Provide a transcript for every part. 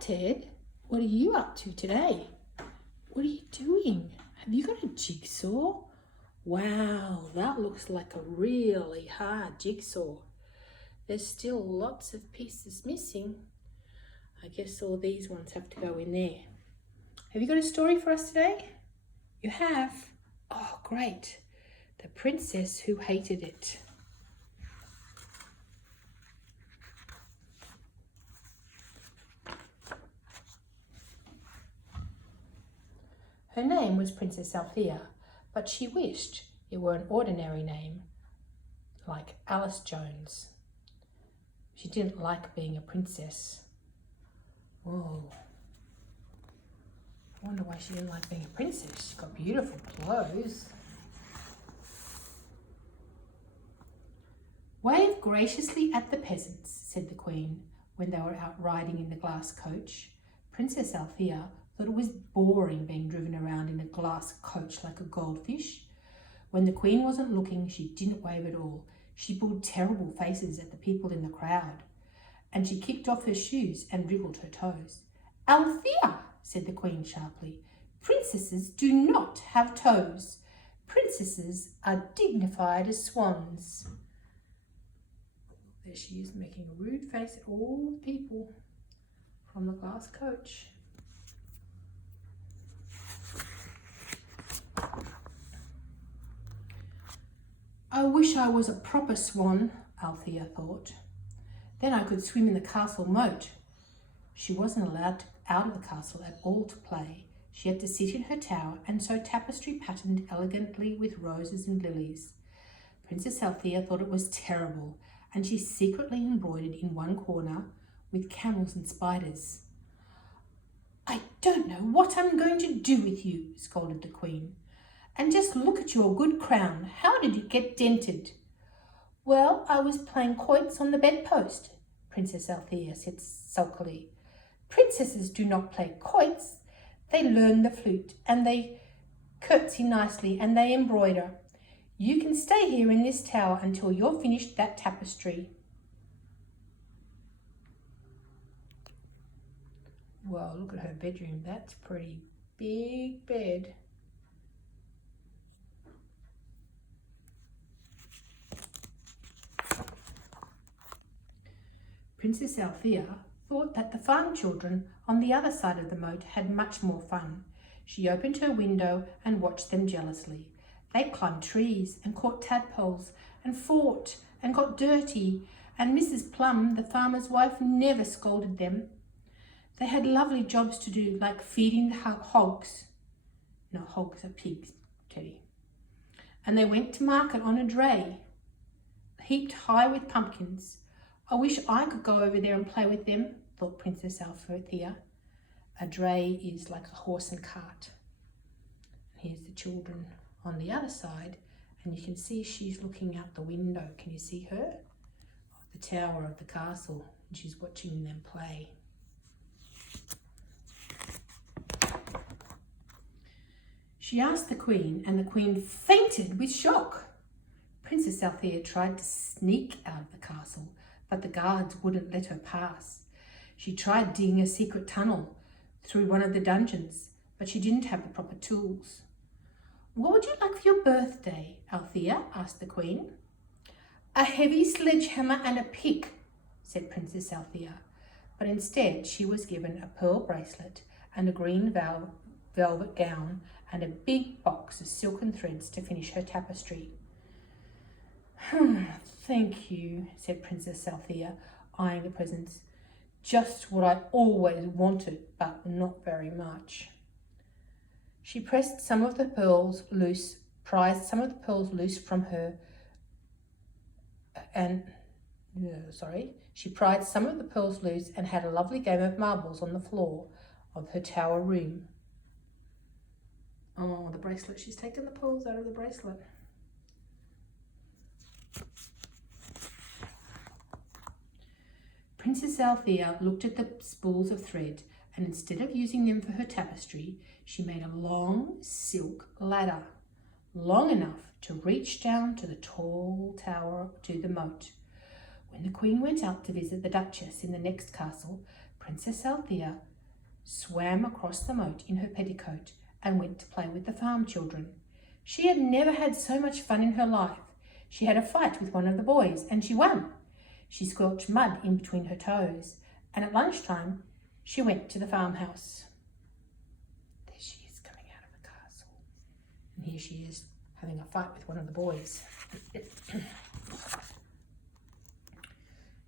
Ted. What are you up to today? What are you doing? Have you got a jigsaw? Wow, that looks like a really hard jigsaw. There's still lots of pieces missing. I guess all these ones have to go in there. Have you got a story for us today? You have? Oh, great. The Princess Who Hated It. Her name was Princess Althea, but she wished it were an ordinary name, like Alice Jones. She didn't like being a princess. Whoa. I wonder why she didn't like being a princess. She's got beautiful clothes. Wave graciously at the peasants, said the Queen, when they were out riding in the glass coach. Princess Althea thought it was boring being driven around in a glass coach like a goldfish. When the Queen wasn't looking, she didn't wave at all. She pulled terrible faces at the people in the crowd, and she kicked off her shoes and wriggled her toes. Althea, said the Queen sharply, princesses do not have toes. Princesses are dignified as swans. There she is, making a rude face at all the people from the glass coach. I wish I was a proper swan, Althea thought. Then I could swim in the castle moat. She wasn't allowed out of the castle at all to play. She had to sit in her tower and sew tapestry patterned elegantly with roses and lilies. Princess Althea thought it was terrible, and she secretly embroidered in one corner with camels and spiders. I don't know what I'm going to do with you, scolded the Queen. And just look at your good crown. How did you get dented? Well, I was playing quoits on the bedpost, Princess Althea said sulkily. Princesses do not play quoits. They learn the flute, and they curtsy nicely, and they embroider. You can stay here in this tower until you're finished that tapestry. Well, look at her bedroom. That's a pretty big bed. Princess Althea thought that the farm children on the other side of the moat had much more fun. She opened her window and watched them jealously. They climbed trees and caught tadpoles and fought and got dirty, and Mrs. Plum, the farmer's wife, never scolded them. They had lovely jobs to do, like feeding the hogs. No, hogs are pigs, Teddy. And they went to market on a dray, heaped high with pumpkins. I wish I could go over there and play with them, thought Princess Althea. A dray is like a horse and cart. Here's the children on the other side, and you can see she's looking out the window. Can you see her? The tower of the castle, and she's watching them play. She asked the Queen, and the Queen fainted with shock. Princess Althea tried to sneak out of the castle, but the guards wouldn't let her pass. She tried digging a secret tunnel through one of the dungeons, but she didn't have the proper tools. What would you like for your birthday, Althea? Asked the Queen. A heavy sledgehammer and a pick, said Princess Althea, but instead she was given a pearl bracelet and a green velvet gown and a big box of silken threads to finish her tapestry. Thank you, said Princess Althea, eyeing the presents. Just what I always wanted, but not very much. She pressed some of the pearls loose, prized some of the pearls loose from her, She pried some of the pearls loose and had a lovely game of marbles on the floor of her tower room. Oh, the bracelet. She's taken the pearls out of the bracelet. Princess Althea looked at the spools of thread, and instead of using them for her tapestry, she made a long silk ladder, long enough to reach down to the tall tower to the moat. When the Queen went out to visit the Duchess in the next castle, Princess Althea swam across the moat in her petticoat and went to play with the farm children. She had never had so much fun in her life. She had a fight with one of the boys and she won. She squelched mud in between her toes, and at lunchtime she went to the farmhouse. There she is coming out of the castle, and here she is having a fight with one of the boys.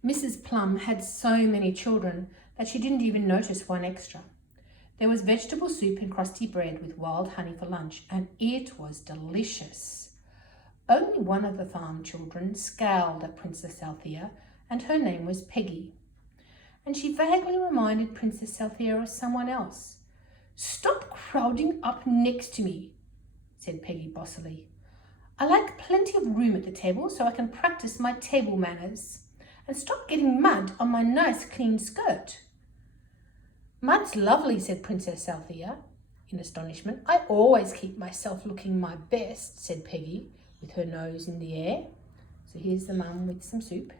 Mrs. Plum had so many children that she didn't even notice one extra. There was vegetable soup and crusty bread with wild honey for lunch, and it was delicious. Only one of the farm children scowled at Princess Althea, and her name was Peggy. And she vaguely reminded Princess Althea of someone else. "Stop crowding up next to me," said Peggy bossily. "I like plenty of room at the table so I can practice my table manners. And stop getting mud on my nice clean skirt." "Mud's lovely," said Princess Althea in astonishment. "I always keep myself looking my best," said Peggy with her nose in the air. So here's the mum with some soup,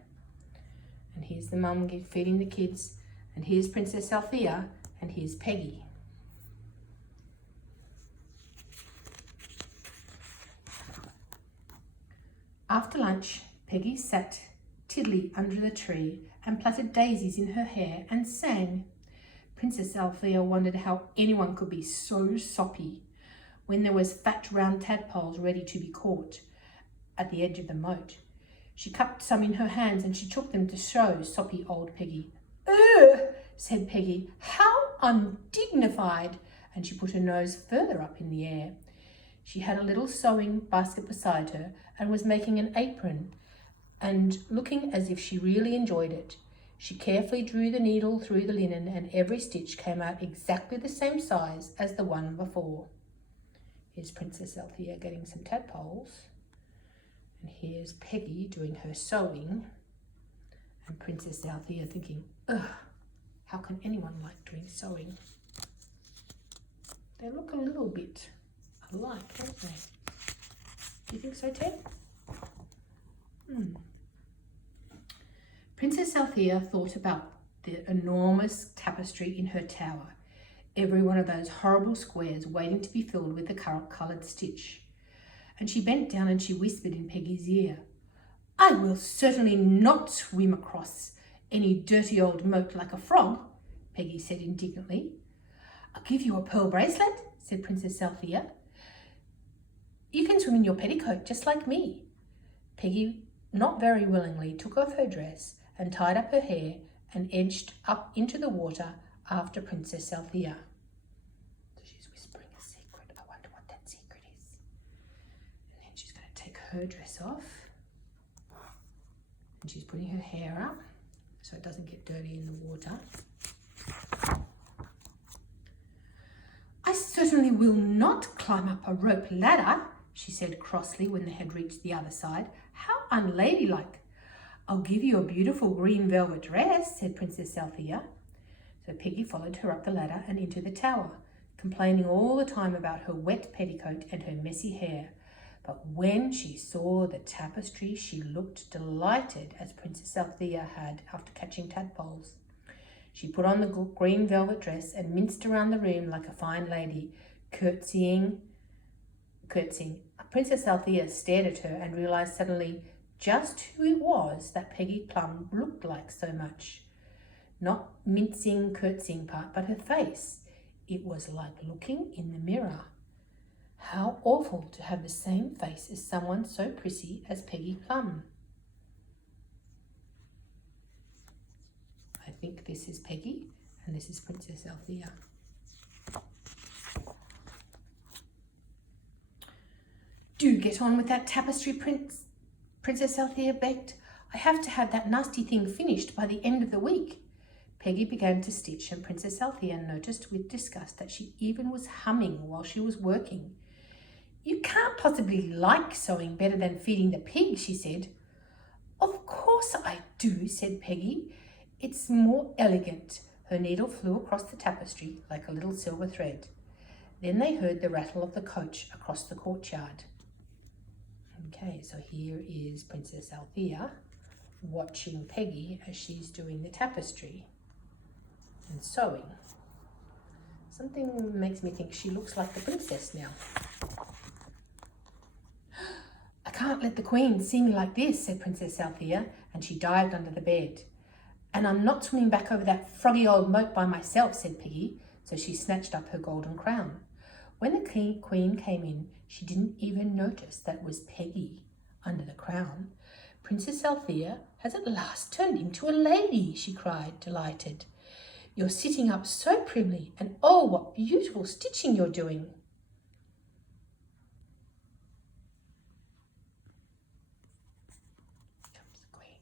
and here's the mum feeding the kids, and here's Princess Althea, and here's Peggy. After lunch, Peggy sat tidily under the tree and plaited daisies in her hair and sang. Princess Althea wondered how anyone could be so soppy when there was fat round tadpoles ready to be caught at the edge of the moat. She cupped some in her hands and she took them to show soppy old Peggy. "Ugh," said Peggy, "how undignified," and she put her nose further up in the air. She had a little sewing basket beside her and was making an apron and looking as if she really enjoyed it. She carefully drew the needle through the linen, and every stitch came out exactly the same size as the one before. Here's Princess Althea getting some tadpoles, and here's Peggy doing her sewing, and Princess Althea thinking, "Ugh, how can anyone like doing sewing?" They look a little bit alike, don't they? Do you think so, Ted? Princess Althea thought about the enormous tapestry in her tower, every one of those horrible squares waiting to be filled with the coloured stitch. And she bent down and she whispered in Peggy's ear. "I will certainly not swim across any dirty old moat like a frog," Peggy said indignantly. "I'll give you a pearl bracelet," said Princess Althea. "You can swim in your petticoat just like me." Peggy, not very willingly, took off her dress and tied up her hair and edged up into the water after Princess Althea. So she's whispering a secret. I wonder what that secret is. And then she's going to take her dress off. And she's putting her hair up so it doesn't get dirty in the water. "I certainly will not climb up a rope ladder," she said crossly when they had reached the other side. "How unladylike." "I'll give you a beautiful green velvet dress," said Princess Althea. So Peggy followed her up the ladder and into the tower, complaining all the time about her wet petticoat and her messy hair. But when she saw the tapestry, she looked delighted, as Princess Althea had after catching tadpoles. She put on the green velvet dress and minced around the room like a fine lady, curtsying. Princess Althea stared at her and realised suddenly just who it was that Peggy Plum looked like so much. Not mincing, curtsying part, but her face. It was like looking in the mirror. How awful to have the same face as someone so prissy as Peggy Plum. I think this is Peggy and this is Princess Althea. "Do get on with that tapestry, Princess Althea begged. "I have to have that nasty thing finished by the end of the week." Peggy began to stitch, and Princess Althea noticed with disgust that she even was humming while she was working. "You can't possibly like sewing better than feeding the pig," she said. "Of course I do," said Peggy. "It's more elegant." Her needle flew across the tapestry like a little silver thread. Then they heard the rattle of the coach across the courtyard. Okay, so here is Princess Althea watching Peggy as she's doing the tapestry. And and sewing. Something makes me think she looks like the princess now. I can't let the Queen see me like this, said Princess Althea, and she dived under the bed. And I'm not swimming back over that froggy old moat by myself, said Peggy, so she snatched up her golden crown. When the Queen came in, she didn't even notice that it was Peggy under the crown. Princess Althea has at last turned into a lady, she cried, delighted. You're sitting up so primly, and oh, what beautiful stitching you're doing. Comes the Queen.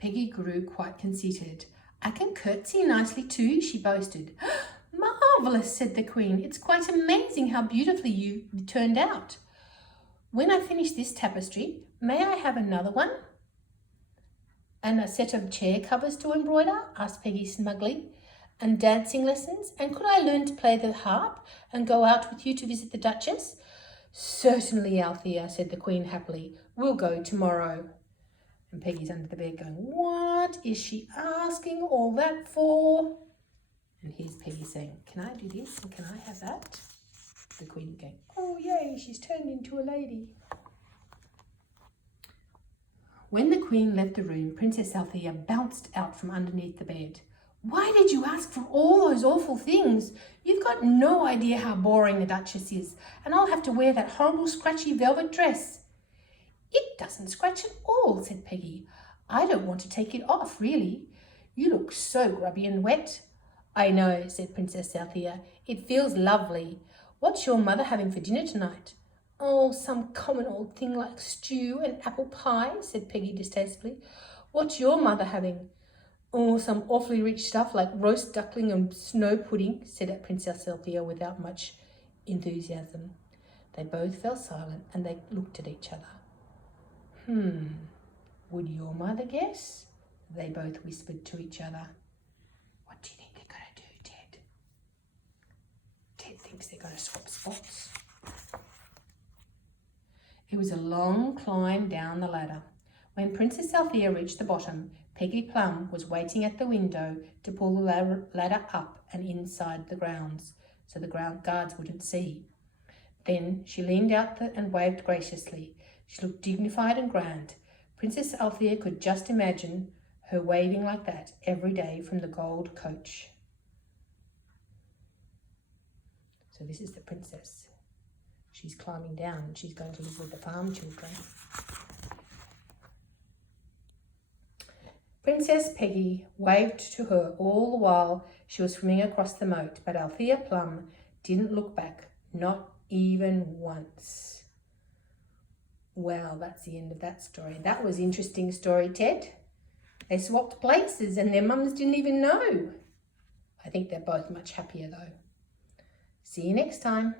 Peggy grew quite conceited. I can curtsy nicely too, she boasted. Marvellous, said the Queen. It's quite amazing how beautifully you turned out. When I finish this tapestry, may I have another one? And a set of chair covers to embroider? Asked Peggy smugly. And dancing lessons? And could I learn to play the harp and go out with you to visit the Duchess? Certainly, Althea, said the Queen happily. We'll go tomorrow. And Peggy's under the bed going, what is she asking all that for? And here's Peggy saying, can I do this and can I have that? The Queen going, oh yay, she's turned into a lady. When the Queen left the room, Princess Althea bounced out from underneath the bed. Why did you ask for all those awful things? You've got no idea how boring the Duchess is, and I'll have to wear that horrible scratchy velvet dress. It doesn't scratch at all, said Peggy. I don't want to take it off, really. You look so grubby and wet. I know, said Princess Althea. It feels lovely. What's your mother having for dinner tonight? Oh, some common old thing like stew and apple pie, said Peggy distastefully. What's your mother having? Oh, some awfully rich stuff like roast duckling and snow pudding, said Princess Althea without much enthusiasm. They both fell silent and they looked at each other. Would your mother guess? They both whispered to each other. What do you think they're going to do, Ted? Ted thinks they're going to swap spots. It was a long climb down the ladder. When Princess Althea reached the bottom, Peggy Plum was waiting at the window to pull the ladder up and inside the grounds, so the guards wouldn't see. Then she leaned out and waved graciously. She looked dignified and grand. Princess Althea could just imagine her waving like that every day from the gold coach. So this is the princess. She's climbing down and she's going to live with the farm children. Princess Peggy waved to her all the while she was swimming across the moat, but Althea Plum didn't look back, not even once. Well, that's the end of that story. That was an interesting story, Ted. They swapped places and their mums didn't even know. I think they're both much happier though. See you next time.